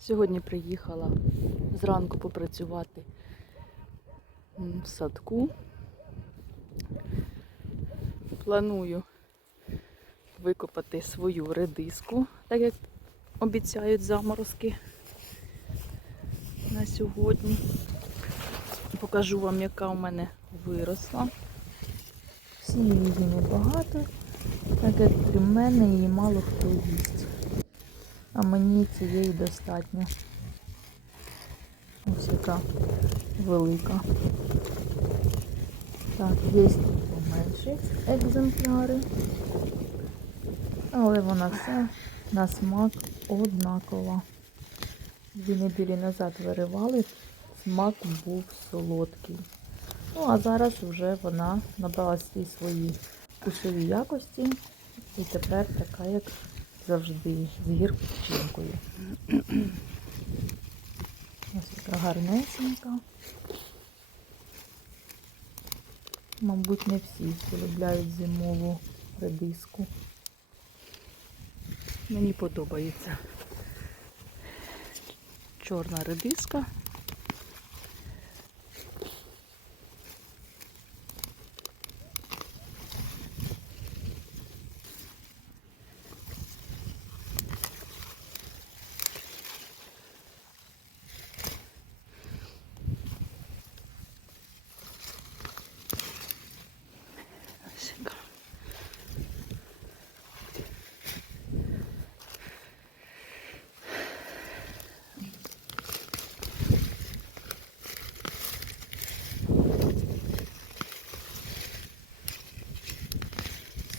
Сьогодні приїхала зранку попрацювати в садку. Планую викопати свою редиску, так як обіцяють заморозки на сьогодні. Покажу вам, яка у мене виросла. Сію її небагато, так як крім мене її мало хто їсть. А мені цієї достатньо. Ось яка велика. Так, є поменші екземпляри. Але вона все на смак однакова. Дві неділі назад виривали, смак був солодкий. Ну, а зараз вже вона набрала всі свої вкусові якості і тепер така, як завжди, з гірчинкою. Ось така гарнесенька. Мабуть, не всі полюбляють зимову редиску. Мені подобається чорна редиска.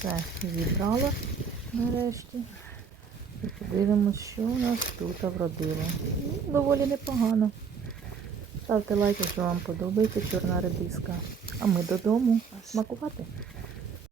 Все, зібрала нарешті. І подивимось, що у нас тут вродило. Ну, Доволі непогано. Ставте лайк, якщо вам подобається чорна редиска. А ми додому смакувати.